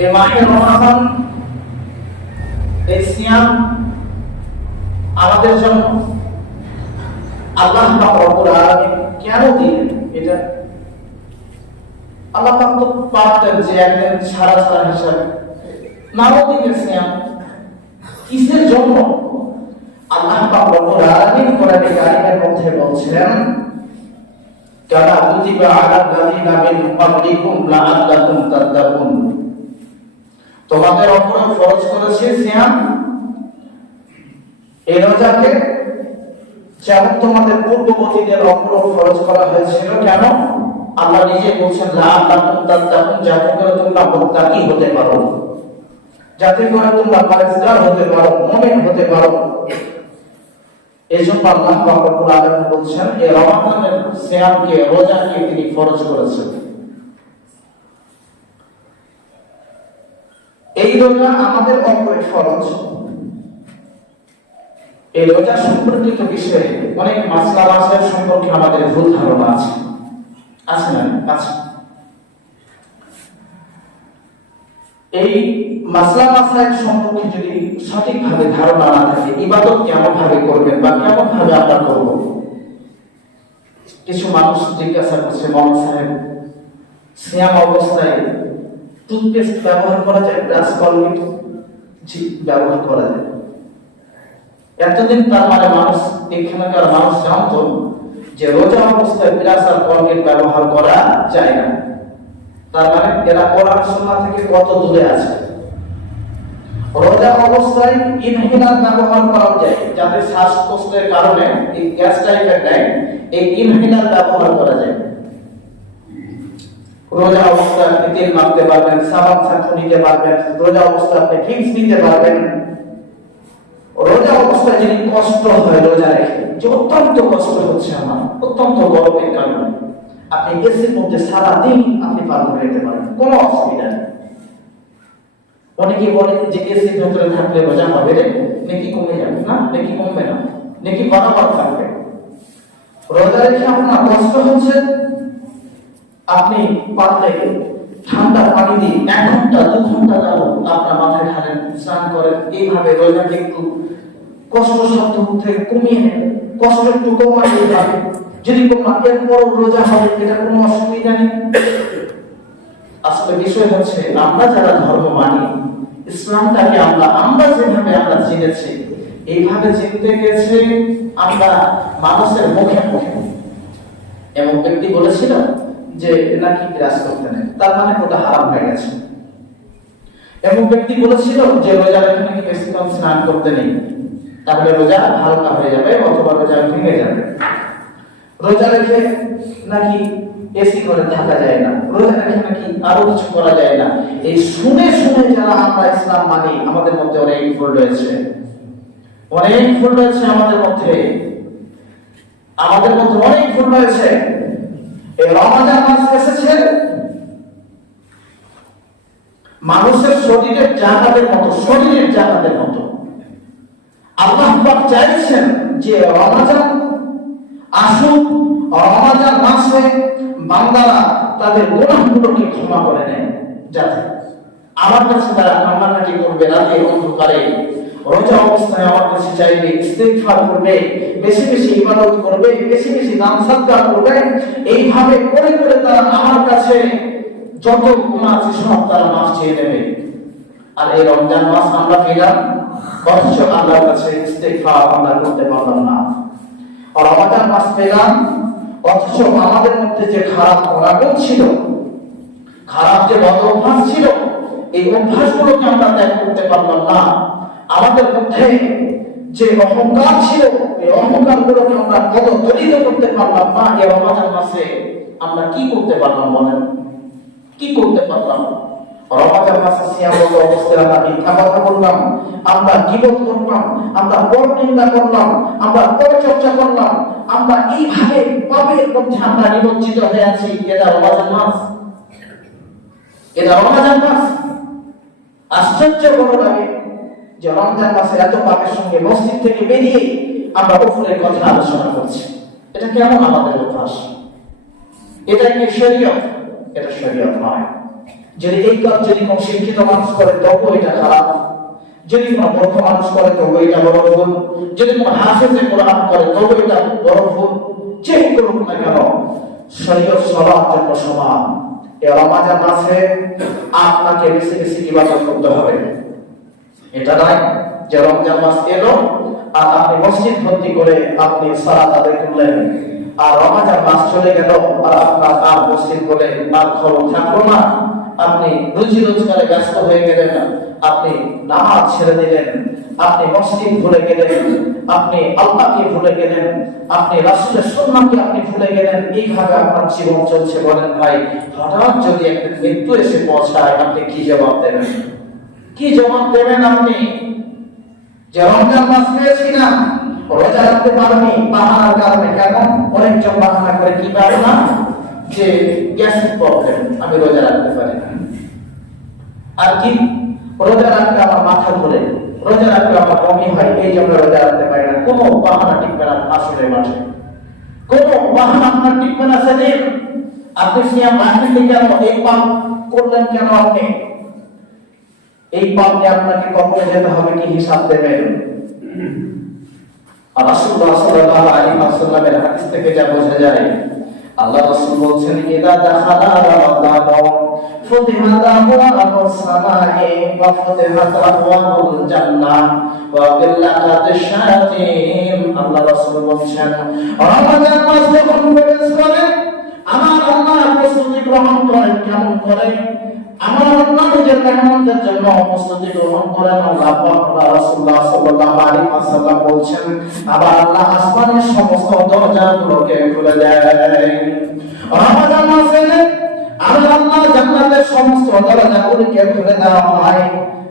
এই মাহে রমাদান, এই সিয়াম আমাদের জন্য আল্লাহ পাক রব্বুল আলামিন কেন দিলেন? এটা আল্লাহ পাক তো পারতেন যে একদিন সারা সারা হিসাবে নাও দিতে সিয়াম। কিসের জন্য? আল্লাহ পাক রব্বুল আলামিন কোরআনে কারীমের মধ্যে বলছেন, কামা কুতিবা আলাল লাযিনা মিন ক্বাবলিকুম লাআল্লাকুম তাত্তাকুন, তোমাদের উপরে ফরজ করেছে সিয়াম, এই রোজাকে যেমন তোমাদের পূর্ববর্তীদের উপর ফরজ করা হয়েছিল। কেন? আল্লাহ নিজে বলছেন লাআল্লাকুম তাত্তাকুন, যাতে করে তোমরা মুত্তাকি হতে পারো, যাতে করে তোমরা পরহেজগার হতে পারো, মুমিন হতে পারো। এজন্য আল্লাহ পাক রব্বুল আলামিন বলছেন এই রমাদানের সিয়ামকে, রোজাকে তিনি ফরজ করেছেন। এই রোজা আমাদের উপরে ফরজ। এই রোজা সম্পর্কিত বিষয়ে অনেক মাসলা মাসাইল সম্পর্কে আমাদের ভুল ধারণা আছে। আছে না? আছে। এই মাসলা মাসাইল সম্পর্কে যদি সঠিকভাবে ধারণা না থাকে, ইবাদত কেমন ভাবে করবেন বা কেমন ভাবে আমরা করব। কিছু মানুষ জিজ্ঞাসা করছে, মৌলানা সাহেব, সিয়াম অবস্থায় টুথপেস্ট ব্যবহার করা যায়, ব্রাশ কলগেট ব্যবহার করা যায়? এতদিন তার মানে মানুষ, এখানকার মানুষ জানতো যে রোজা অবস্থায় ব্রাশ আর কলগেট ব্যবহার করা যায় না। তার মানে এরা কোরআন সুন্নাহ থেকে কত দূরে আছে। রোজা অবস্থায় ইনহেলার ব্যবহার করা যায়, যাতে শ্বাসকষ্টের কারণে এই গ্যাস টাইপের দেয়, এই ইনহেলার ব্যবহার করা যায়। রোজা অবস্থায় আপনি তেল মাখতে পারবেন, সাবান শ্যাম্পু নিতে পারবেন, রোজা অবস্থায় আপনি ভিক্স নিতে পারবেন। রোজা অবস্থায় যদি কষ্ট হয়, রোজা রেখে যে অত্যন্ত কষ্ট হচ্ছে আমার, অত্যন্ত গরমের কারণে, আপনি এসির মধ্যে সারাদিন আপনি পার করে যেতে পারেন, কোনো অসুবিধা নেই। অনেকে বলে যে এসির ভেতরে থাকলে রোজা হবে রে, নাকি কমে যাবে? না, নাকি কমবে না, নাকি বরাবর থাকবে। রোজা রেখে আপনার কষ্ট হচ্ছে, আপনি পারলে ঠান্ডা পানি দিয়ে 1 ঘন্টা 2 ঘন্টা যাবত আপনার মাথায় ঢালেন, স্নান করেন। এইভাবে রোজাকে একটু কষ্ট সাধ্য থেকে কমিয়ে নেন, কষ্ট একটু কমাই যাবে। যদি কমা এরপর রোজা হবে, এটা কোনো অসুবিধা নেই। আসলে বিষয় হচ্ছে আমরা যারা ধর্ম মানি, ইসলামটাকে আমরা যেভাবে আমরা জেনেছি, এইভাবে চিনতে গেছে আমরা মানুষের মুখে মুখে। এমন ব্যক্তি বলেছিল যে নাকি বিরাজ করতে নেই, তার মানে ওটা হারাম হয়ে গেছে। এমন ব্যক্তি বলেছিল যে রোজা রেখে নাকি বেশিক্ষণ স্নান করতে নেই, তাহলে রোজা হালকা হয়ে যাবে অথবা রোজা ভেঙে যাবে। রোজা রেখে নাকি এসি করে থাকা যায় না, রোজা রেখে নাকি আরো কিছু করা যায় না। এই শুনে শুনে যারা আমরা ইসলাম মানি, আমাদের মধ্যে অনেক ভুল রয়েছে, অনেক ভুল রয়েছে আমাদের মধ্যে অনেক ভুল রয়েছে। এই রমজান মাস এসেছে মানুষের শরীরের জাকাতের মতো। আল্লাহ পাক চাইছেন যে রমজান আসুক, রমজান মাসে বান্দারা তাদের গুনাহগুলোকে ক্ষমা করে নেয়, যাতে আমার কাছে তারা কান্নাকাটি করবে, রাতের অন্ধকারে রোজা অবস্থায় আমার কাছে চাইবে, ইস্তিগফার করবে, বেশি বেশি ইবাদত করবে, বেশি বেশি দান সাদকা করবে। এইভাবে করে করে তারা আমার কাছে যত গুনাহ আছে সব তারা মাফ চেয়ে নেবে। আর এই রমজান মাস আমরা পেলাম, অথচ আল্লাহর কাছে ইস্তিগফার আমরা করতে পারলাম না। আর রমজান মাস পেলাম, অথচ আমাদের মধ্যে যে খারাপ অভ্যাস ছিল, খারাপ যে বদ অভ্যাস ছিল, এই অভ্যাসগুলোকে আমরা ত্যাগ করতে পারলাম না। আমাদের মধ্যে যে অহংকার ছিল, এই অহংকারগুলোকে আমরা পদদলিত করতে পারলাম না। এই রমজান মাসে আমরা কি করতে পারলাম বলেন? কি করতে পারলাম? রমজান মাসে সিয়ামত অবস্থায় আমরা মিথ্যা কথা বললাম, আমরা গীবত করলাম, আমরা পরনিন্দা করলাম, আমরা পরচর্চা করলাম, আমরা এইভাবে পাপের মধ্যে আমরা নিমজ্জিত হয়ে আছি। এটা রমজান মাস। আশ্চর্য বড় লাগে যে রমজান মাসে এত পাপের সঙ্গে মসজিদ থেকে বেরিয়ে আমরা উপরের কথা আলোচনা করছি। এটা কেমন আমাদের অভ্যাস? এটা কি শরীয়ত? এটা শরীয়ত নয়। যদি এই কাজ যদি কোনো শিক্ষিত মানুষ করে তবু এটা খারাপ, যদি কোনো মূর্খ মানুষ করে তবু এটা বড় ভুল, যদি কোনো হাফেজে কোরআন করে তবু এটা বড় ভুল। যে করুক না কেন শরীয়ত সবার জন্য সমান। এই রমজান মাসে আপনাকে বেশি বেশি ইবাদত করতে হবে। এটা নয় যে রমজান মাস এলো আর আপনি মসজিদ ভর্তি করে আপনি সালাত আদায় করলেন, আর রমজান মাস চলে গেল আর আপনার আর মসজিদ করে আর খবর থাকলো না, আপনি রুজি রোজগারে ব্যস্ত হয়ে গেলেন, আপনি নামাজ ছেড়ে দিলেন, আপনি মসজিদ ভুলে গেলেন, আপনি আল্লাহকে ভুলে গেলেন, আপনি রাসূলের সুন্নাহকে আপনি ভুলে গেলেন। এইভাবে আপনার জীবন চলছে। বলেন ভাই, হঠাৎ যদি একটা মৃত্যু এসে পৌঁছায় আপনি কি জবাব দেবেন? কি জবাব দেবেন আপনি? যে রমজান মাস পেয়েছি না, রোজা রাখতে পারিনি বাহানার কারণে। কেন? অনেকজন বাহানা করে কি পারে না, যে গ্যাসের প্রবলেম, আমি রোজা রাখতে পারি না। আর কি, রোজা রাখতে আমার মাথা ঘোরে, রোজা রাখতে আমার বমি হয়, এই জন্য রোজা রাখতে পারি না। কোনো বাহানা টিকবে না আসলে মাঠে, কোনো বাহানা আপনার টিকবে না। সেদিন আপনি সিয়াম রাখেন কেন? এই পাপ করলেন কেন? আপনি এই পাপ নিয়ে আপনাকে কবরে যেতে হবে, কি হিসাব দেবেন? আর রাসূলুল্লাহ সাল্লাল্লাহু আলাইহি ওয়াসাল্লামের হাদিস থেকে যা বোঝা যায়, আল্লাহ রাসূল বলছেন, ইদা দাখালা রমাদান ফুতিহাত আবওয়াবুস সামাই ওয়া ফুতিহাত আবওয়াবুল জান্নাহ ওয়া বিল্লাকাতিশ শায়াতিন। আল্লাহ রাসূল বলছেন, রমাদান মাস যখন প্রবেশ করে আমার আল্লাহ প্রস্তুতি গ্রহণ করেন। কেমন করে? আমার আল্লাহ নিজের মেহমানদের জন্য প্রস্তুতি গ্রহণ করেন। আল্লাহ রাসূলুল্লাহ সাল্লাল্লাহু আলাইহি ওয়াসাল্লাম বলছেন, আবার আল্লাহ আসমানের সমস্ত দরজাগুলোকে খুলে দেন। রমাদান মাসে আল্লাহ জান্নাতের সমস্ত দরজাগুলোকে খুলে দেওয়া হয়,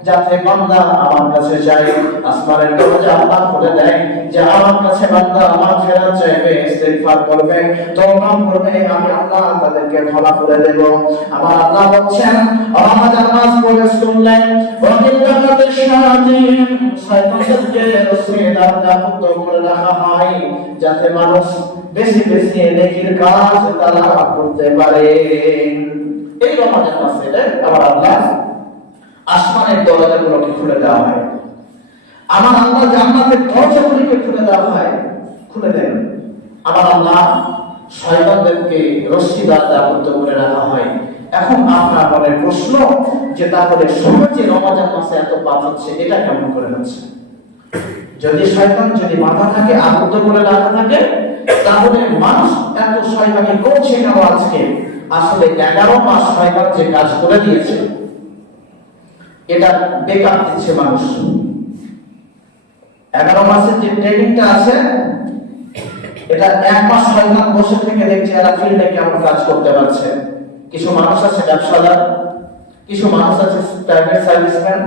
যাতে বান্দা আমার কাছে যায়। আসমানের দরজা আল্লাহ খুলে দেয় যে আমার কাছে বান্দা মাগফিরাত চাইবে, ইস্তিগফার করবে, তওবা করবে, আমি আল্লাহ তাদেরকে ক্ষমা করে দেব। আমার আল্লাহ বলছেন, রমাদান মাস প্রবেশ করলেন ওয়াকিল্লাকাতিশ শায়াতিন, শয়তানদেরকে রসিদার দাপত্য করে রাখা হয়, যাতে মানুষ বেশি বেশি নেকির কাজ তারা করতে পারে। এই রমাদান মাসে আমার আল্লাহ আসমানের দরজাগুলোকে খুলে দেওয়া হয়, আমার আল্লাহ জান্নাতের দরজাগুলোকে খুলে দেওয়া হয়, খুলে দেন। আমার আল্লাহ শয়তানদেরকে রশিদার দাপত্য করে রাখা হয়। এখন আপনার মনে প্রশ্ন যে তাহলে সমাজে রমজান মাসে এত পাপ হচ্ছে, এটা কেমন করে হচ্ছে? যদি শয়তান যদি মাথা থাকে আবদ্ধ করে রাখা থাকে, তাহলে মানুষ এত শয়তানি করছে কেন আজকে? আসলে 11 মাস শয়তান যে কাজ করে দিয়েছে এটা বেকার দিচ্ছে মানুষ। 11 মাসের যে ট্রেনিংটা আছে, এটা 1 মাস শয়তান বসে থেকে দেখছে এরা ফিল্ডে কেমন কাজ করতে পারছে। কিছু মানুষ আছে ব্যবসাদার, কিছু মানুষ আছে প্রাইভেট সার্ভিসম্যান,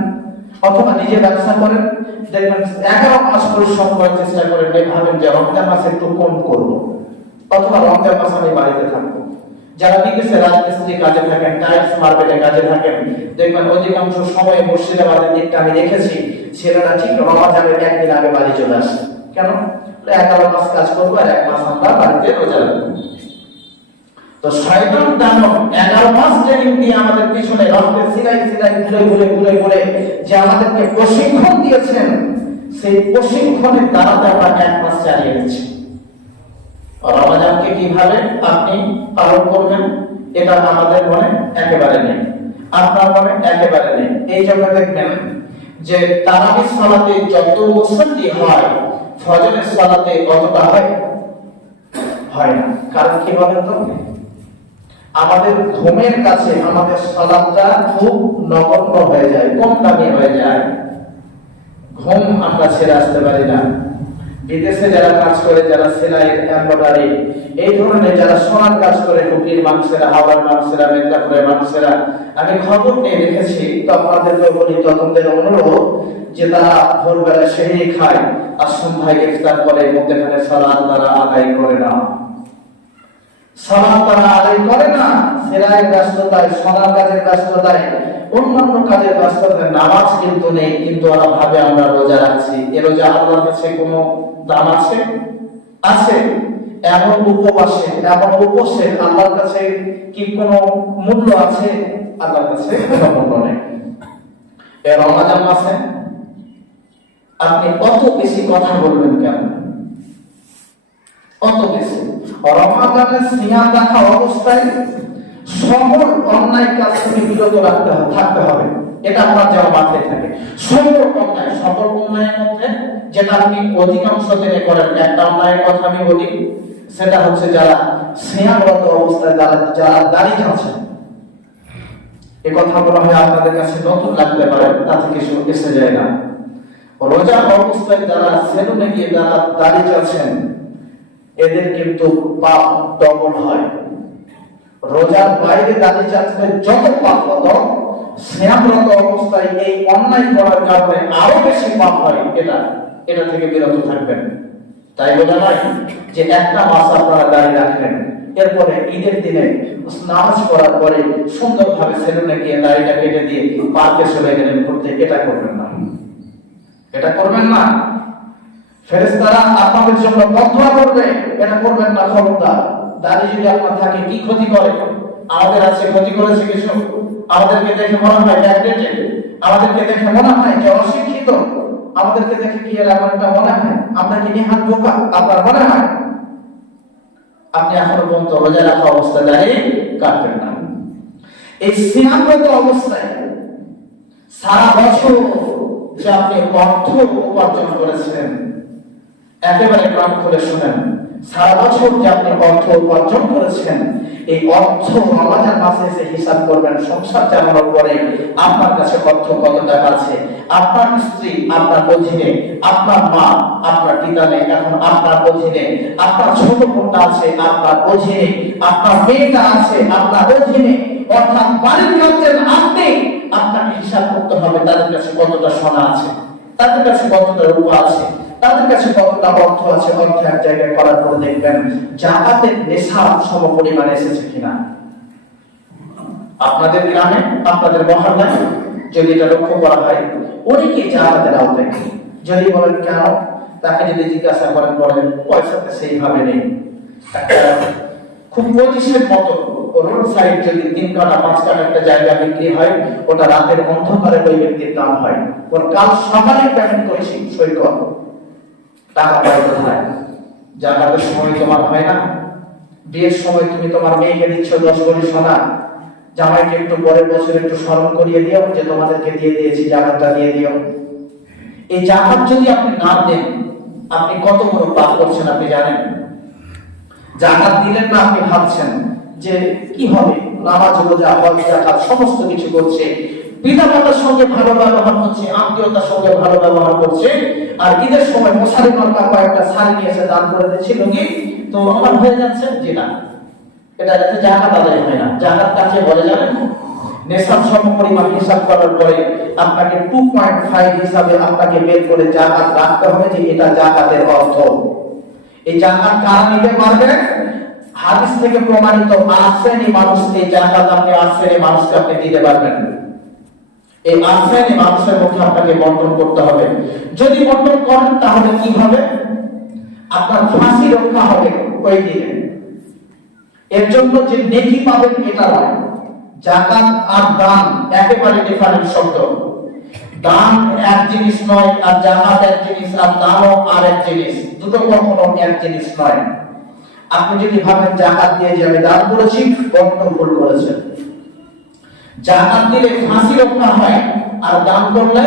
অথবা নিজে ব্যবসা করেন। দেখবেন 11 মাস পরিশ্রম করার চেষ্টা করেন, ভাবেন যে রমজান মাসে একটু কম করবো, অথবা রমজান মাসে আমি বাড়িতে থাকবো। যারা বিদেশে রাজমিস্ত্রি কাজে থাকেন, টাইলস মার্কেটে কাজে থাকেন, দেখবেন অধিকাংশ সময় মুর্শিদাবাদের দিকটা আমি দেখেছি, ছেলেরা ঠিক রমজানের একদিন আগে বাড়ি চলে আসে। কেন? 11 মাস কাজ করবো আর 1 মাস আমরা বাড়িতে রোজা রাখবো। তো শয়তান দানব 11 মাস ট্রেনিং দিয়ে আমাদের পিছনে রক্তের সিলাই সিলাই ঘুরে ঘুরে ঘুরে যে আমাদেরকে প্রশিক্ষণ দিয়েছেন, সেই প্রশিক্ষণের দ্বারা আমরা 1 মাস চালিয়ে দিচ্ছি। রমজানকে কিভাবে আপনি পালন করবেন এটা আমাদের মনে একেবারে নেই, আপনার মনে একেবারে নেই। এই জন্য দেখবেন যে তারাবির সালাতে যত মুসল্লি হয়, ফজরের সালাতে কতটা হয় না। কারণ কি বলেন তো? আমাদের ঘুমের কাছে আমাদের সালাতটা খুব নগণ্য হয়ে যায়, কম দামি হয়ে যায়। ঘুম আমরা ছেড়ে আসতে পারি না। বিদেশে যারা কাজ করে, যারা সেলাই এমব্রয়ডারি এই ধরনের যারা সোনার কাজ করে, টুপির মানুষেরা, হাওড়ার মানুষেরা, মেদিনীপুরের মানুষেরা, আমি খবর নিয়ে রেখেছি। তো আপনাদেরকে বলি, ততদের অনুরোধ যে তারা ভোরবেলা সেহরি খায় আর সন্ধ্যায় ইফতার করে, মধ্যখানে সালাত তারা আদায় করে না। সালাত তারা আদায় করে না, সেলাইয়ের ব্যস্ততায়, সোনার কাজের ব্যস্ততায়, অন্যান্য কাজের ব্যস্ততায় নামাজ কিন্তু নেই। কিন্তু ওরা ভাবে আমরা রোজা রাখছি। এ রোজা আল্লাহর কাছে কোনো দাম আছে? আছে। এমন উপবাসে, এমন উপসে আল্লাহর কাছে কি কোনো মূল্য আছে? আল্লাহর কাছে নমূল্য নেই। এই রমাদান মাসে আপনি কত বেশি কথা বলবেন কেন? কত বেশি রমাদানের সিয়াম রাখা অবস্থায় সকল অন্যায় কাজ থেকে বিরত থাকতে হবে। এটা আপনার যেন মাথায় থাকে। সকল অন্যায়ের মধ্যে যেটা আপনি অধিকাংশ দিনে করেন, একটা অন্যায়ের কথা আমি বলি, সেটা হচ্ছে যারা সিয়ামরত অবস্থায় যারা দাড়ি টানছেন। এ কথা বলা হয় আপনাদের কাছে নতুন লাগতে পারে, তাতে কিছু এসে যায় না। রোজা অবস্থায় যারা সেলুনে গিয়ে যারা দাড়ি টানছেন, এদের কিন্তু পাপ ডবল হয়। রোজার বাইরে দাঁড়িয়ে যাচ্ছে যত পাপ হতো, সিয়ামরত অবস্থায় এই অন্যায় করার কারণে আরো বেশি পাপ হয়। এটা থেকে বিরত থাকবেন। তাই বোঝা নয় যে একটা মাস আপনারা দাঁড়িয়ে রাখলেন, এরপরে ঈদের দিনে নামাজ পড়ার পরে সুন্দরভাবে সেলুনে গিয়ে দাড়িটা কেটে দিয়ে পার্কে চলে গেলেন ঘুরতে। এটা করবেন না, এটা করবেন না। ফেরেশতারা আপনাদের জন্য বদদুয়া করবে, এটা করবেন না। খবরদার। দাড়ি যদি আপনার থাকে কি ক্ষতি করে? আমাদের আছে ক্ষতি করেছে কিছু? আমাদেরকে দেখে মনে হয় ব্যাকডেটেড, আমাদেরকে দেখে মনে হয় যে অশিক্ষিত, আমাদেরকে দেখে কি এমনটা মনে হয়? আমরা কি নেহাত বোকা আপনার মনে হয়? আপনি এখনো পর্যন্ত রোজা রাখা অবস্থায় দাঁড়িয়ে কাটবেন না। এই সিয়ামরত অবস্থায় সারা বছর যে আপনি অর্থ উপার্জন করেছেন, একেবারে প্রাণ খুলে শুনেন, সারা বছর যে আপনি অর্থ উপার্জন করেছেন, এই অর্থ রমাদান মাসে এসে হিসাব করবেন। সংসার চালানোর পরে আপনার কাছে অর্থ কত টাকা আছে, আপনার স্ত্রী আপনার অধীনে, আপনার মা আপনার পিতা নেই, এখন আপনার অধীনে, আপনার ছোট বোনটা আছে আপনার অধীনে, আপনার মেয়েটা আছে আপনার অধীনে, অর্থাৎ বাড়ির লোকদের আপনি আপনাকে হিসাব করতে হবে তাদের কাছে কতটা সোনা আছে, তাদের কাছে কতটা রূপা আছে, তাদের কাছে কতটা অর্থ আছে। অর্থ এক জায়গায় করার পর দেখবেন জাকাতের নেশাব সমপরিমাণ এসেছে কিনা। আপনাদের গ্রামে, আপনাদের মহল্লায় যদি এটা লক্ষ্য করা হয়, অনেকে জাকাতের আওতায়। যদি বলেন কেন, তাকে যদি জিজ্ঞাসা করেন, বলেন পয়সাতে সেইভাবে নেই। খুব পজিশনের মতো রোড সাইড যদি 3 কাঠা 5 কাঠা একটা জায়গা বিক্রি হয়, ওটা রাতের অন্ধকারে ওই ব্যক্তির দাম হয়। ওর কাল সকালে পেমেন্ট করছি সৈকত, টাকা পাই কোথায়? জাকাতের সময় তোমার হয় না? বিয়ের সময় তুমি তোমার মেয়েকে দিচ্ছ 10 ভরি সোনা, জামাইকে একটু পরের বছর একটু স্মরণ করিয়ে দিও যে তোমাদেরকে দিয়ে দিয়েছি, জাকাতটা দিয়ে দিও। এই জাকাত যদি আপনি না দেন, আপনি কত বড় পাপ করছেন আপনি জানেন? জাকাত দিলেন না, আপনি ভাবছেন যে কি হবে, নামাজ রোজা হজ জাকাত সমস্ত কিছু করছে, পিতামাতার সঙ্গে ভালো ব্যবহার করছে, আত্মীয়তার সঙ্গে ভালো ব্যবহার করছে, আর ঈদের সময় মশারি মার্কা কয়েকটা শাড়ি নিয়ে এসে দান করে দিচ্ছিল কি, তো আমার হয়ে যাচ্ছে যেটা, এটা যাতে জাকাত আদায় হয় না। জাকাত কাকে বলে জানেন? নেশাব সমপরিমাণ হিসাব করার পরে আপনাকে 2.5 হিসাবে আপনাকে বের করে জাকাত রাখতে হবে, যে এটা জাকাতের অর্থ। এই জাকাত কারা নিতে পারবে? হাদিস থেকে প্রমাণিত 8 শ্রেণী মানুষ। এই জাকাত আপনি 8 শ্রেণী মানুষকে আপনি দিতে পারবেন। এই 8 শ্রেণী মানুষের মধ্যে আপনাকে বন্টন করতে হবে। যদি বন্টন করেন তাহলে কি হবে? আপনার ফাঁসি রক্ষা হবে ওই দিনে। এর জন্য যে নেকি পাবেন এটা নয়। জাকাত আর দান একেবারে ডিফারেন্ট শব্দ। দান এক জিনিস নয়, আর জাকাত এক জিনিস, আর দানও আর এক জিনিস। দুটো কখনো এক জিনিস নয়। আপনি যদি ভাবেন জাকাত দিয়ে যে আমি দান করেছি, বন্ধ ভুল করেছেন। জাকাত দিলে ফাঁসি রক্ষা হয়, আর দান করলে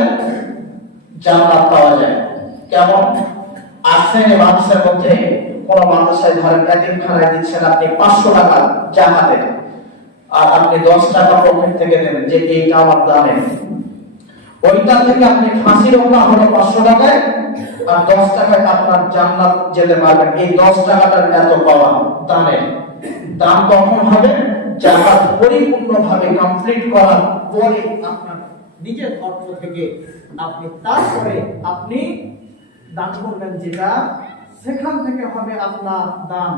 জান্নাত পাওয়া যায়। কেমন? আসেন মানুষের মধ্যে কোন মানুষের ধরেন এতিমখানায় দিচ্ছেন আপনি 500 টাকা জাকাতে, আর আপনি 10 টাকা পকেট থেকে দেন যে এইটা আমার দানের, ওইটা থেকে আপনি ফাঁসি রক্ষা হলো 500 টাকায়, আর 10 টাকায় আপনার জান্নাত যেতে পারবেন। এই 10 টাকাটার এত পাওয়া দানের। দান কখন হবে? জাকাত পরিপূর্ণভাবে কমপ্লিট করার পরে আপনার নিজের অর্থ থেকে আপনি তারপরে আপনি দান করবেন, যেটা সেখান থেকে হবে আপনার দান।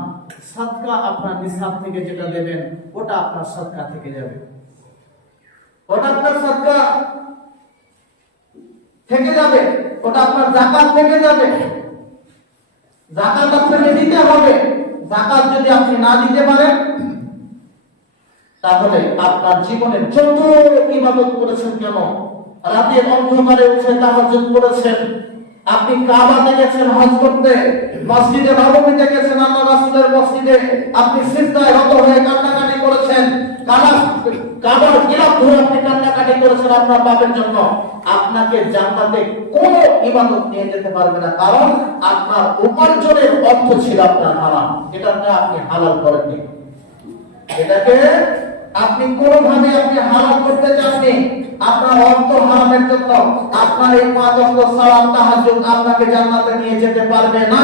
সাদকা আপনার নিসাব থেকে যেটা দেবেন, ওটা আপনার সাদকা থেকে যাবে, ওটা আপনার সাদকা থেকে যাবে, ওটা আপনার যাকাত থেকে যাবে। যাকাত আপনাকে দিতে হবে। যাকাত যদি আপনি না দিতে পারেন, তাহলে আপনার জীবনে যত ইবাদত করেছেন কেন, রাতের অন্ধকারে উঠে তাহাজ্জুদ করেছেন, আপনি কাবাতে গেছেন হজ করতে, মসজিদে নববীতে গেছেন আল্লাহ রাসূলের মসজিদে, আপনি সিজদায় রত হয়ে কান্নাকাটি করেছেন, কাবার গিলাফ ধরে আপনি কান্নাকাটি করেছেন আপনার পাপের জন্য, আপনাকে জান্নাতে কোনো ইবাদত নিয়ে যেতে পারবে না, কারণ আপনার উপার্জনের অর্থ ছিল আপনার হারাম, এটাকে আপনি হালাল করেননি। এটাকে আপনি কোনোভাবে আপনি হালাল করতে চাননি, আপনার অর্থ হারামের জন্য আপনার এই 5 ওয়াক্ত সালাত তাহাজ্জুদ আপনাকে জান্নাতে নিয়ে যেতে পারবে না।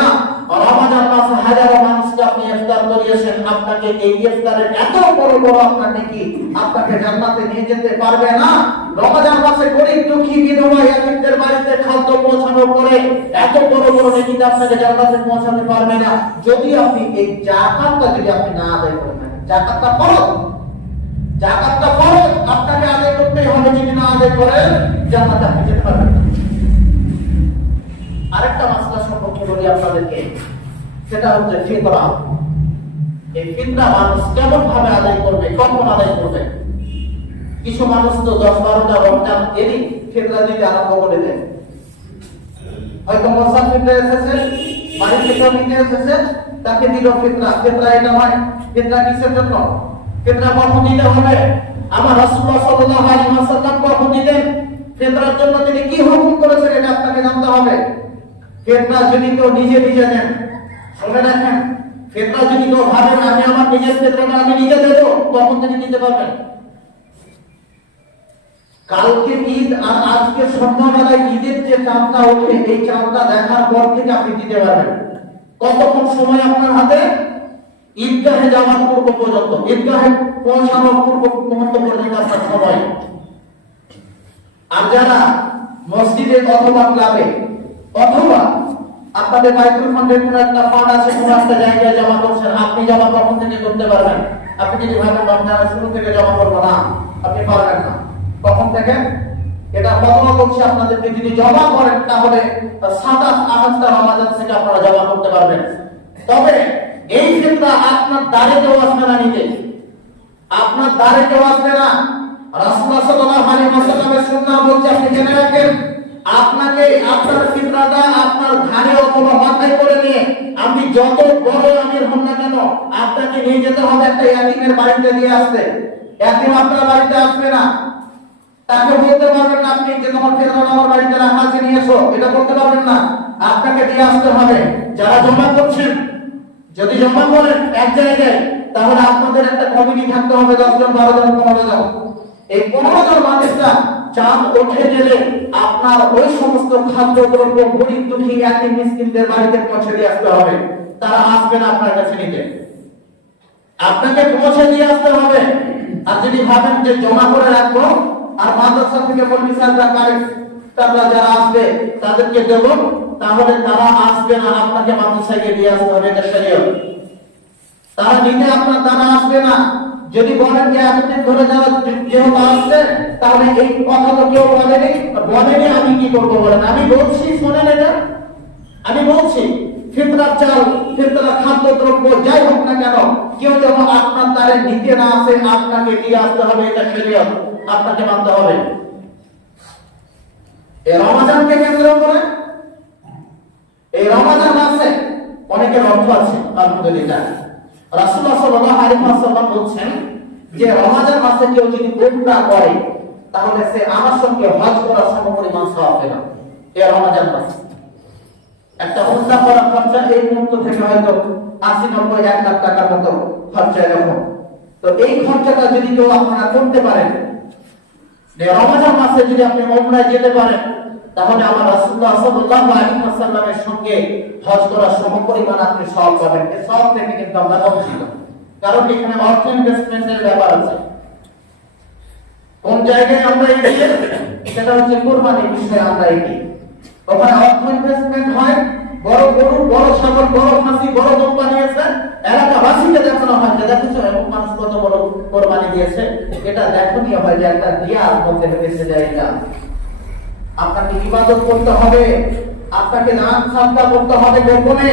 রমাদান মাসে হাজারো মানুষকে আপনি ইফতার করিয়েছেন, আপনাকে এই ইফতারের এত বড় বড় আপনার নেকি আপনাকে জান্নাতে নিয়ে যেতে পারবে না। রমাদান মাসে গরিব দুঃখী বিধবা ইয়াতীমদের বাড়িতে খাদ্য পৌঁছানোর পরে এত বড় বড় নেকি আপনাকে জান্নাতে পৌঁছাতে পারবে না, যদি আপনি এই যাকাতটা যদি আপনি না আদায় করেন। যাকাতটা ফরজ, যাকাতটা ফরজ, আপনাকে আদায় করতেই হবে, যদি না আদায় করেন জান্নাতে আপনি যেতে পারবেন না। আরেকটা মাসলা সম্পর্কে বলি আপনাদেরকে, সেটা হচ্ছে ফিতরা। এই ফিতরা মানুষ কেমন ভাবে আদায় করবে, কখন আদায় করবে? কিছু মানুষ তো 10-12টা রমজান এরই ফিতরা দিতে আরম্ভ করে দেয়। হয়তো মুসাফিররা এসেছে, বাড়ি থেকে নিতে এসেছে, তাকে দিল ফিতরা। ফিতরা এটা হয়, ফিতরা কিসের জন্য? ফিতরা কখন দিতে হবে? আমার রাসূলুল্লাহ সাল্লাল্লাহু আলাইহি ওয়াসাল্লাম কখন দিলেন? ফিতরার জন্য তিনি কি হুকুম করেছেন এটা আপনাকে জানতে হবে। ফিতরা যদি কেউ নিজে নিজে দেন, শুনে রাখেন, ফিতরা যদি কেউ ভাবেন আমি আমার নিজের ফিতরাটা আমি নিজে দেব, তখন তিনি দিতে পারবেন। কালকে ঈদ আর আজকে সন্ধ্যাবেলায় ঈদের যে চাঁদটা ওঠে, এই চাঁদটা দেখার পর থেকে আপনি দিতে পারবেন। কতক্ষণ সময় আপনার হাতে? ঈদগাহে যাওয়ার পূর্ব পর্যন্ত, ঈদগাহে পৌঁছানোর পূর্ব মুহূর্ত পর্যন্ত আপনার সময়। আর যারা মসজিদে অথবা ক্লাবে অথবা আপনাদের বাইতুল ফান্ডের কোনো একটা ফান্ড আছে, কোনো একটা জায়গায় জমা করছেন, আপনি জমা কখন থেকে করতে পারবেন? আপনি যদি ভাবেন রমজানের শুরু থেকে জমা করবো না, আপনি পারবেন না। কখন থেকে? এটা কখনো বলছি আপনাদেরকে, যদি জমা করেন তাহলে 27-28টা রমজান থেকে আপনারা জমা করতে পারবেন। তবে এই ফিতরা আপনার দ্বারে কেউ আসবে না নিতে, আপনার দ্বারে কেউ আসবে না। রাসূলুল্লাহ সাল্লাল্লাহু আলাইহি ওয়াসাল্লামের সুন্নাহ বলছে, আপনি জেনে রাখেন, আপনাকে আপনার ফিতরাটা আপনার ঘাড়ে অথবা মাথায় করে নিয়ে আপনি যত বড় আমির হন না কেন, আপনাকে নিয়ে যেতে হবে একটা ইয়াতীমের বাড়িতে দিয়ে আসতে। ইয়াতীম আপনার বাড়িতে আসবে না, তাকে বলতে পারবেন না আপনি যে তোমার ফিতরাটা আমার বাড়িতে রাখা আছে নিয়ে এসো, এটা বলতে পারবেন না, আপনাকে দিয়ে আসতে হবে। যারা জমা করছেন, যদি জমা করেন এক জায়গায়, তাহলে আপনাদের একটা কমিটি থাকতে হবে, 10 জন 12 জন 15 জন। এই 15 জন মানুষরা চাঁদ ওঠে গেলে আপনার ওই সমস্ত খাদ্যদ্রব্য গরিব দুঃখী ইয়াতীম মিসকিনদের বাড়িতে পৌঁছে দিয়ে আসতে হবে। তারা আসবে না আপনার কাছে নিতে, আপনাকে পৌঁছে দিয়ে আসতে হবে। আর যদি ভাবেন যে জমা করে রাখবো আর মাদ্রাসা থেকে মৌলভী সাহেবরা তারা যারা আসবে তাদেরকে দেব, তাহলে তারা আসবে না, আপনাকে মাদ্রাসায় দিয়ে আসতে হবে, এটা শরীয়ত। তারা নিতে আপনার দ্বারা আসবে না। যদি বলেন যে এতদিন ধরে যারা যেহেতু আসছে, তাহলে এই কথা তো কেউ বলেনি, আমি কি করবো বলেন? আমি বলছি, শোনেন এটা, আমি বলছি ফিতরার চাল, ফিতরার খাদ্য দ্রব্য যাই হোক না কেন, কেউ যেন আপনার দ্বারে নিতে না আসে, আপনাকে দিয়ে আসতে হবে, এটা শরীয়ত, আপনাকে মানতে হবে। এই রমাদানকে কেন্দ্র করে, এই রমাদান মাসে অনেকের অর্থ আছে আলহামদুলিল্লাহ। রাসূলুল্লাহ সাল্লাল্লাহু আলাইহি ওয়াসাল্লাম বলছেন যে রমাদান মাসে কেউ যদি উমরা করে, তাহলে সে আমার সঙ্গে হজ করার সমপরিমাণ সওয়াব পেল। এই রমাদান মাসে একটা উমরা করার খরচা এই মুহূর্ত থেকে হয়তো 80-90-1 লাখ টাকার মতো খরচা এরকম। তো এই খরচাটা যদি কেউ আপনারা করতে পারেন, যে রমাদান মাসে যদি আপনি উমরায় যেতে পারেন, তাহলে আমার রাসূলুল্লাহ সাল্লাল্লাহু আলাইহি ওয়াসাল্লামের সঙ্গে হজ করার সমপরিমাণ আপনি সওয়াব পাবেন। এই সওয়াব থেকে কিন্তু আমরা বঞ্চিত, কারণ এখানে অর্থ ইনভেস্টমেন্টের ব্যাপার আছে। কোন জায়গায় আমরা এগিয়ে, সেটা হচ্ছে কুরবানির বিষয়ে আমরা এগিয়ে। ওখানে অর্থ ইনভেস্টমেন্ট হয়, বড় গরু, বড় ছাগল, বড় খাসি, বড় কোরবানি দিয়েছে, এলাকাবাসীকে দেখানো হয় যে দেখেছো এমন মানুষ কত বড় কোরবানি দিয়েছে। এটা দেখনীয় হয় যে একটা রিয়ার মধ্যে ভেসে যায়। এটা আপনাকে ইবাদত করতে হবে, আপনাকে দান সাদকা করতে হবে গোপনে।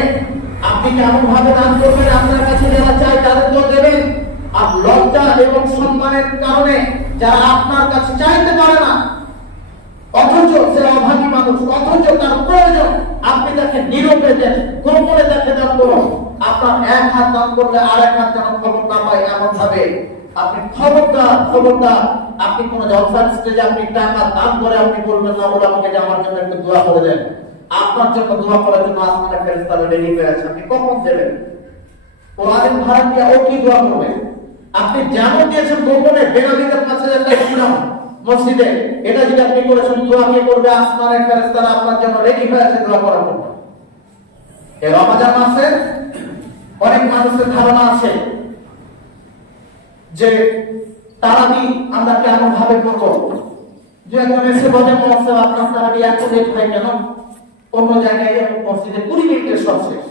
আপনি কেমন ভাবে দান করবেন? আপনার কাছে যারা চায় তাদেরকেও দেবেন, আর লজ্জা এবং সম্মানের কারণে যারা আপনার কাছে চাইতে পারে না, অথচ সে অভাবী মানুষ, অথচ তার প্রয়োজন, আপনি তাকে নীরবে দেন, গোপনে দেখে দান করুন। আপনার এক হাত দান করলে আর এক হাত যেন খবর না পায়, এমন ভাবে আপনি খবরদার আপনি কোন জলসার স্টেজে আপনি টাকা দান করে আপনি বলবেন না, বলে আমাকে যে আমার জন্য একটু দোয়া করে দেন। আপনার জন্য দোয়া করার জন্য আসমানের ফেরেশতারা রেডি হয়ে আছে, আপনি কখন দেবেন? কোরআনের ভাড়া দিয়ে ও কি দোয়া করবে? আপনি যেমন দিয়েছেন গোপনে, বেনাদিতে ৫,০০০ টাকা দিলাম মসজিদে, এটা যদি আপনি করেছেন, দোয়া কে করবে? আসমানের ফেরেশতারা আপনার জন্য রেডি হয়ে আছে দোয়া করার জন্য। এই রমজান মাসে অনেক মানুষের ধারণা আছে যে তারাবি আমরা কেমন ভাবে করবো, যে একজন এসে বলে আপনার তারাবি এত লেট হয় কেন? অন্য জায়গায় মসজিদে ২০ মিনিটের সব শেষ।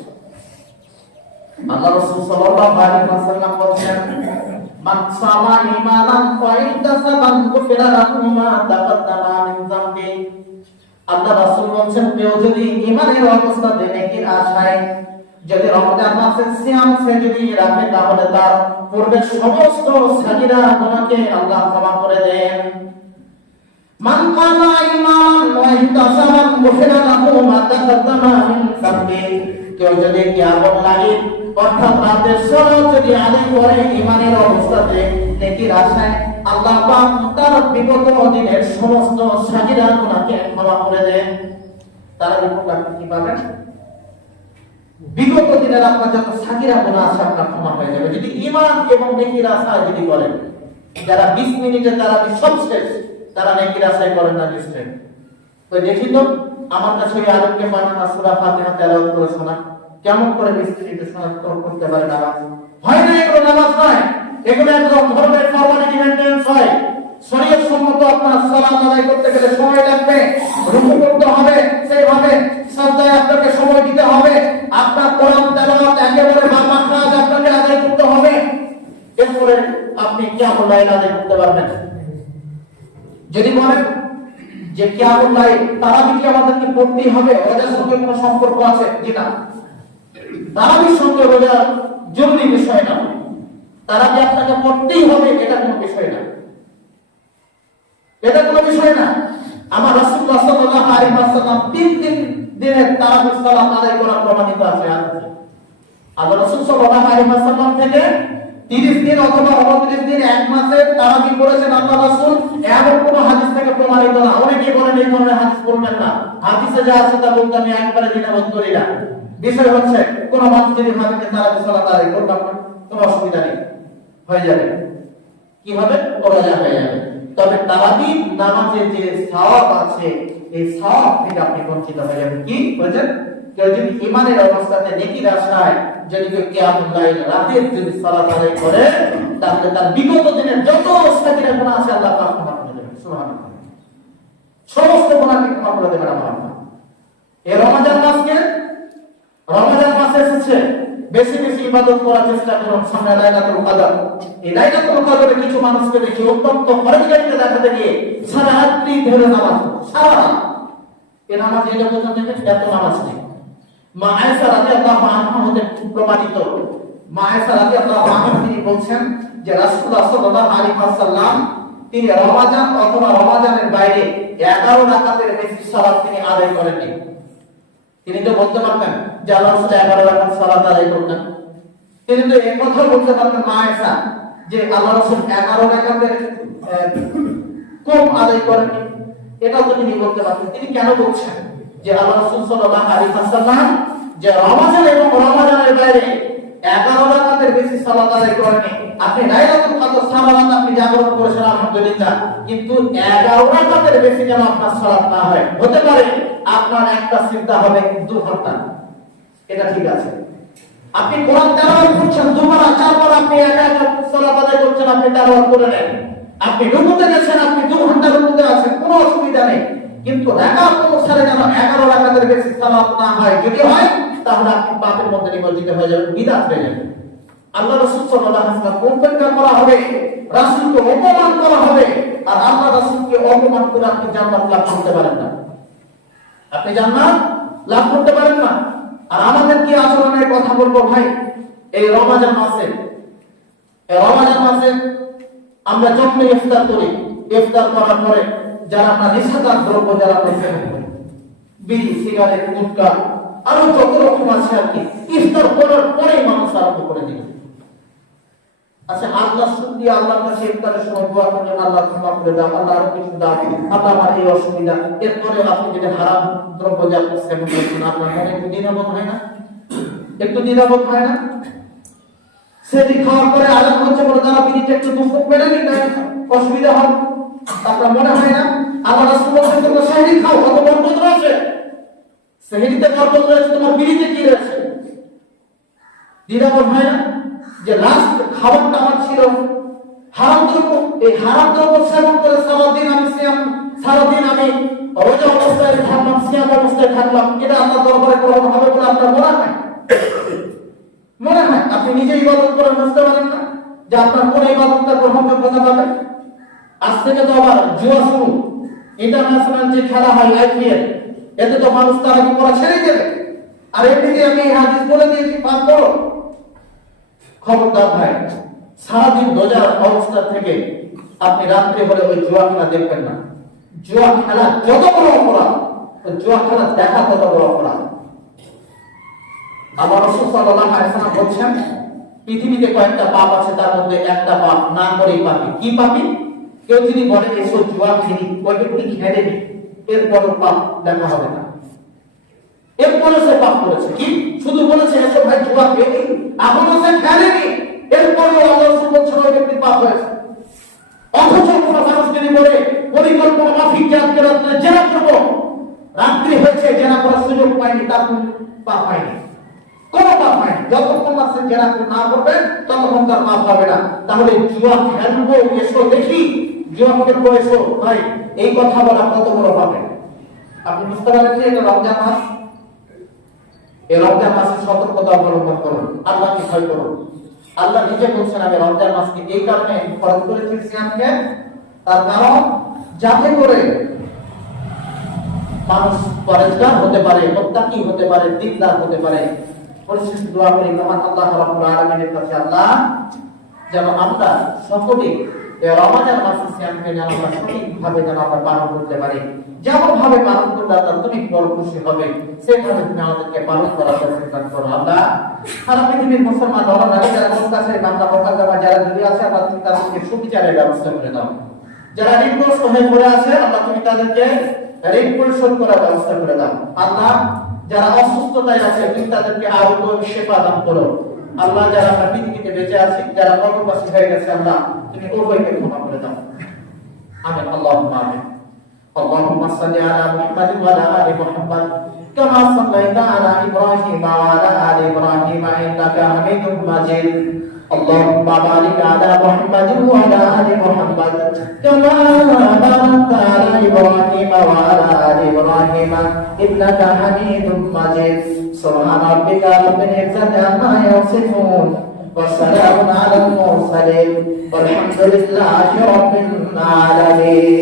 আল্লাহ রাসূল সাল্লাল্লাহু আলাইহি ওয়াসাল্লাম বলেন, মান সামা ঈমানান ওয়া ইহতাসাবান গুফিরা লাহু মা তাকাদ্দামা মিন যামবি। আল্লাহ রাসূল বলেন, কেউ যদি ঈমানের অবস্থাতে নেকির আশায় যদি রমজান মাসের সিয়াম সে যদি রাখে, তাহলে তার পূর্বের সমস্ত সাগীরা গুনাহকে আল্লাহ ক্ষমা করে দেন। মান কামা ঈমানান ওয়া ইহতাসাবান গুফিরা লাহু মা তাকাদ্দামা মিন যামবি। কেউ যদি কিয়ামত লাইল অর্থাৎ রাতের সালাত যদি আদায় করে ঈমানের অবস্থাতে নেকির আশায়, আল্লাহ পাক তার বিগত দিনের সমস্ত সাগীরা গুনাহকে ক্ষমা করে দেন। তারা আপনি কি পাবেন? বিগত দিনের আপনার যত সাগীরা গুনাহ আছে আপনার ক্ষমা হয়ে যাবে যদি ঈমান এবং নেকির আশায় যদি করেন। যারা 20 মিনিটে তারা সব শেষ, তারা নেকির আশায় করেন না 20 মিনিট। তো দেখি তো আমার কাছে এই আলেমকে বানানা সূরা ফাতিহা তেলাওয়াত করে শোনা, কেমন করে 20 মিনিটে শোনাতে করতে পারে না? হয় না, এগুলো নামাজ নয়, এগুলো একদম ধর্মের ফরমালিটি মেইনটেনেন্স হয়। শরীয়ত সম্মত আপনার সালাত আদায় করতে গেলে সময় লাগবে, রুকু করতে হবে, সেইভাবে সাজদায় আপনাকে সময় দিতে হবে, আপনার কোরআন তেলাওয়াত একেবারে মাখরাজ আপনাকে আদায় করতে হবে, এরপরে আপনি কিয়ামুল লাইল আদায় করতে পারবেন। যদি বলেন যে কিয়ামুল লাইল তারাবি কি আমাদেরকে পড়তেই হবে, ওদের সঙ্গে কোনো সম্পর্ক আছে? জি না, তারাবির সঙ্গে রোজা জরুরি বিষয় না, তারাবি আপনাকে পড়তেই হবে এটা কোনো বিষয় না, এটা কোনো বিষয় না। আমার রাসূলুল্লাহ সাল্লাল্লাহু আলাইহি ওয়াসাল্লাম 3 দিনের তারাবির সালাত আদায় করা প্রমাণিত আছে। আল্লাহ রাসূল সাল্লাল্লাহু আলাইহি ওয়াসাল্লাম থেকে 30 দিন অথবা 29 দিন এক মাসে তারাবি করেছেন আল্লাহ রাসূল, এমন কোন হাদিস থেকে প্রমাণিত না। অনেকেই বলেন এই ধরনের হাদিস বলবেন না, হাদিসে যা আছে তা বলতে আমি একবারে দ্বিধাবোধ করি না। বিষয় হচ্ছে কোন মানুষ যদি ভাবে তারাবি সালাত আদায় করবে কোনো অসুবিধা নেই, হয়ে যাবে। কি হবে? রোজা হয়ে যাবে। তবে তারাবি নামাজের যে সওয়াব আছে, এই সওয়াব থেকে আপনি বঞ্চিত হয়ে যাবেন। কি বলেছেন? কেউ যদি ঈমানের অবস্থাতে নেকির আশায় যদি কেউ কিয়ামুল লাইল রাতের যদি সালাত আদায় করে, তাহলে তার বিগত দিনের যত সাগীরা গুনাহ আছে আল্লাহ পাক ক্ষমা করে দেবেন। সুবহানাল্লাহ, সমস্ত গুনাহকে ক্ষমা করে দেবেন আমার আল্লাহ। এই রমজান মাসে এসেছে, বেশি বেশি ইবাদত করার চেষ্টা করুন। সামনে লাইলাতুল কদর, এই লাইলাতুল কদরে কিছু মানুষকে দেখি অত্যন্ত ফরজগারিতে দেখাতে গিয়ে সারা রাত্রি ধরে নামাজ, সারা রাত এই নামাজ এই লোকজন দেখে এত নামাজ নেই। মা আয়েশা রাদিয়াল্লাহু আনহা হতে প্রমাণিত, মা আয়েশা রাদিয়াল্লাহু আনহা তিনি বলছেন যে রাসূলুল্লাহ সাল্লাল্লাহু আলাইহি ওয়াসাল্লাম তিনি রমজান অথবা রমজানের বাইরে 11 রাকাতের বেশি সালাত তিনি আদায় করেননি। তিনি তো বলতে পারতেন যে আল্লাহ রাসূল 11 রাকাত সালাত আদায় করতেন, তিনি তো এই কথা বলতে পারতেন মা আয়েশা যে আল্লাহ রাসূল 11 রাকাতের কম আদায় করেননি, এটাও তো তিনি বলতে পারতেন। তিনি কেন বলছেন যে আল্লাহ রাসূল সাল্লাল্লাহু আলাইহি ওয়াসাল্লাম যে রমজান এবং রমজানের বাইরে 11 রাকাতের বেশি সালাত আদায় করেননি? আপনি লাইলাতুল কদর সারা রাত আপনি জাগরণ করেছেন আলহামদুলিল্লাহ, কিন্তু 11 রাকাতের বেশি যেন আপনার সালাত না হয়। হতে পারে আপনার একটা চিন্তা হবে 2 ঘন্টা, এটা ঠিক আছে। আপনি কোরআন তেলাওয়াত করছেন 2 বার 4 বার, আপনি একা একা সালাত আদায় করছেন, আপনি তেলাওয়াত করে নেন। আপনি রুকুতে গেছেন, আপনি 2 ঘন্টা রুকুতে আছেন, কোনো অসুবিধা নেই, কিন্তু রাকাত অনুসারে যেন 11 রাকাতের বেশি সালাত না হয়। যদি হয় তাহলে আপনি পাপের মধ্যে নিমজ্জিত হয়ে যাবেন, বিদআত হয়ে যাবেন। আল্লাহ রাসূল সাল্লাল্লাহু আলাইহি ওয়াসাল্লাম উপেক্ষা করা হবে, রাসূলকে অপমান করা হবে, আর আল্লাহ রাসূলকে অপমান করে আপনি জান্নাত লাভ করতে পারেন না, আপনি জান্নাত লাভ করতে পারেন না। আর আমাদের কি আচরণের কথা বলবো ভাই, এই রমজান মাসে রমজান মাসে আমরা জন্মে ইফতার করি, ইফতার করার পরে যারা আমরা নেশাদার দ্রব্য যারা আমরা সেবন করি, বিড়ি, সিগারেট, গুটখা আরো যত রকম আছে আর কি, ইফতার করার পরে মানুষ আরম্ভ করে দিল। আচ্ছা, আল্লাহ শুকরিয়া, আল্লাহর কাছে ইফতারের সময় দোয়া করেন, আল্লাহ ক্ষমা করে দাও, আল্লাহ আরো কিছু দাও, আল্লাহ আমার এই অসুবিধা। এরপরে আপনি যদি হারাম দ্রব্য যা সেবন করছেন, আপনার মনে একটু দ্বিধাবোধ হয় না? একটু দ্বিধাবোধ হয় না? সেটি খাওয়ার পরে আলাদা হচ্ছে বলে তারা বিড়িটা একটু দুঃখ পেলে নি, অসুবিধা হবে, আপনার মনে হয় না? আল্লাহ রাসূল বলেছেন তোমরা সেহরি খাও, কত বরকত রয়েছে, সেহরিতে বরকত রয়েছে, তোমার বিড়িতে কি রয়েছে? দ্বিধাবোধ হয় না যে লাস্ট খাবারটা আমার ছিল হারাম দ্রব্য, এই হারাম দ্রব্য সেবন করে সারাদিন আমি রোজা অবস্থায় থাকলাম, সিয়াম অবস্থায় থাকলাম, এটা আল্লাহ দরবারে গ্রহণ হবে বলে আপনার মনে হয়? মনে হয়? আপনি নিজে ইবাদত করে বুঝতে পারেন না যে আপনার কোন ইবাদতটা গ্রহণযোগ্যতা পাবে? আজ থেকে তো আবার জুয়া শুরু, ইন্টারন্যাশনাল যে খেলা হয় আইপিএল, এতে তো মানুষ তারা কি করা ছেড়ে দেবে। আর এমনিতে আমি এই হাদিস বলে দিয়েছি, পাপ করো। খবরদার ভাই, সারাদিন রোজার অবস্থা থেকে আপনি রাত্রে হলে ওই জুয়া খেলা দেখবেন না। জুয়া খেলা যত বড় অপরাধ, জুয়া খেলা দেখা তত বড় অপরাধ। আল্লাহ রাসূল সাল্লাল্লাহু আলাইহি ওয়াসাল্লাম বলেছেন পৃথিবীতে কয়েকটা পাপ আছে, তার মধ্যে একটা পাপ না করেই পাপী। কি পাপী? কেউ যদি বলে এসো জুয়া খেলি, ওই ব্যক্তি খেলে নি, এরপরও পাপ দেখা হবে না। এরপরে সে পাপ করেছে, কি শুধু বলেছে এসো ভাই জুয়া খেলি, এখনো সে খেলেনি, এরপরেও আল্লাহ রাসূল বলছেন ওই ব্যক্তি পাপ হয়েছে। অথচ কোন মানুষ যদি বলে পরিকল্পনা মাফিক আজকে রাত্রে জেনা করবো, রাত্রি হয়েছে জেনা করার সুযোগ পায়নি, তার পাপ হয়নি, কোন পাপ হয়নি। যতক্ষণ না সে জেনা না করবে ততক্ষণ তার পাপ হবে না। তাহলে জুয়া খেলবো এসো দেখি, জুয়া খেলবো এসো ভাই, এই কথা বলা কত বড় পাবে। আপনি বুঝতে পারলেন যে এটা রমজান মাস, এই রমজান মাসে সতর্কতা অবলম্বন করুন, আল্লাহকে ভয় করুন। আল্লাহ নিজে বলছেন আমি রমজান মাসকে এই কারণে ফরজ করেছি সিয়ামকে, তার কারণ যাতে করে মানুষ পরেজগার হতে পারে, মুত্তাকি হতে পারে, দিনদার হতে পারে। পরিশেষে দোয়া করি মহান আল্লাহ রাব্বুল আলামিনের কাছে আল্লাহ যেন আমরা সকলে এই রমজান মাসে সিয়ামকে যেন আমরা সঠিকভাবে যেন আমরা পালন করতে পারি। যেমন ভাবে পালন করলে আল্লাহ তুমি বড় খুশি হবে, সেভাবে তুমি আমাদেরকে পালন করার তৌফিক দান করো। আল্লাহ সারা পৃথিবীর মুসলমান ধর্মধারী যারা মুস্তাসির বাংলা মোকাদ্দমা যারা জড়িয়ে আছে, আল্লাহ তুমি তাদেরকে সুবিচারের ব্যবস্থা করে দাও। যারা ঋণগ্রস্ত হয়ে পড়ে আছে, আল্লাহ তুমি তাদেরকে ঋণ পরিশোধ করার ব্যবস্থা করে দাও। আল্লাহ যারা অসুস্থতায় আছে, তুমি তাদেরকে আরোগ্য সেবা দান করো। আল্লাহ যারা আমরা পৃথিবীতে বেঁচে আছি, যারা কবরবাসী হয়ে গেছে, আল্লাহ তুমি উভয়কে ক্ষমা করে দাও। আমিন, আল্লাহুম্মা আমিন। اللهم صل على محمد وعلى ال محمد كما صليت على ابراهيم وعلى ال ابراهيم انك حميد مجيد اللهم بارك على محمد وعلى ال محمد كما باركت على ابراهيم وعلى ال ابراهيم انك حميد مجيد سبحان ربك رب العزه عما يصفون وسلام على المرسلين والحمد لله رب العالمين.